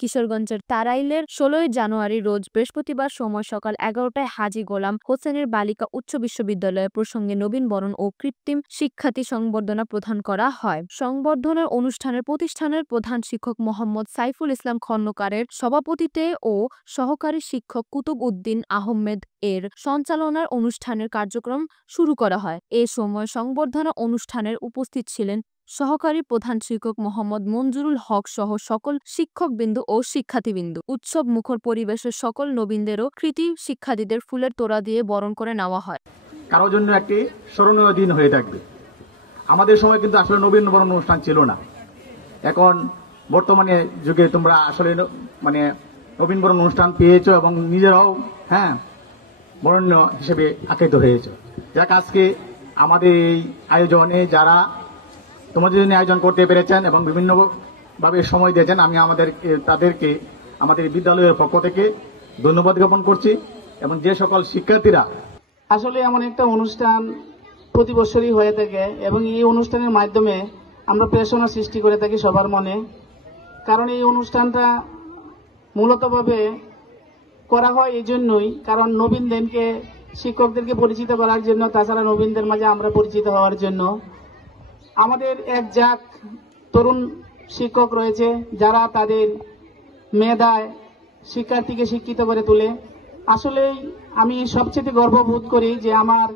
কিশোরগঞ্জের তারাইলের 16 জানুয়ারি রোজ বৃহস্পতিবার সময় সকাল 11টায় হাজী গোলাম হোসেনের বালিকা উচ্চ বিদ্যালয়ের প্রসঙ্গে নবীনবরণ ও কৃত্রিম শিক্ষার্থী সংবর্ধনা প্রদান করা হয়। সংবর্ধনার অনুষ্ঠানের প্রতিষ্ঠানের প্রধান শিক্ষক মোহাম্মদ সাইফুল ইসলাম খন্দকারের সভাপতিত্বে ও সহকারী শিক্ষক কুতুব উদ্দিন আহমেদ এর সঞ্চালনার অনুষ্ঠানের কার্যক্রম শুরু করা হয়। এ সময় সংবর্ধনা অনুষ্ঠানের উপস্থিত ছিলেন সহকারী প্রধান শিক্ষক মোহাম্মদ মঞ্জুরুল হক সহ সকল শিক্ষকবৃন্দ ও শিক্ষার্থীবৃন্দ। উৎসব মুখর পরিবেশে সকল নবীনদেরও কৃতি শিক্ষার্থীদের ফুলের তোড়া দিয়ে বরণ করে নেওয়া হয়। কারোর জন্য একটি স্মরণীয় দিন হয়ে থাকবে। আমাদের সময় কিন্তু আসলে নবীনবরণ অনুষ্ঠান ছিল না। এখন বর্তমানে যুগে তোমরা আসলে নবীনবরণ অনুষ্ঠান পেয়েছো এবং নিজেরাও বরণ্য হিসেবে আখ্যায়িত হয়েছে। যাক, আজকে আমাদের এই আয়োজনে যারা তোমাদের জন্য আয়োজন করতে পেরেছেন এবং বিভিন্নভাবে সময় দিয়েছেন, আমি তাদেরকে আমাদের বিদ্যালয়ের পক্ষ থেকে ধন্যবাদ জ্ঞাপন করছি। এবং যে সকল শিক্ষার্থীরা আসলে এমন একটা অনুষ্ঠান প্রতি বছরই হয়ে থাকে এবং এই অনুষ্ঠানের মাধ্যমে আমরা প্রেরণা সৃষ্টি করে থাকি সবার মনে। কারণ এই অনুষ্ঠানটা মূলতভাবে করা হয় এই জন্যই, কারণ নবীনদেরকে শিক্ষকদেরকে পরিচিত করার জন্য, তাছাড়া নবীনদের মাঝে আমরা পরিচিত হওয়ার জন্য। আমাদের এক ঝাঁক তরুণ শিক্ষক রয়েছে যারা তাদের মেধায় শিক্ষার্থীকে শিক্ষিত করে তোলে। আসলেই আমি সবচেয়ে গর্ববোধ করি যে আমার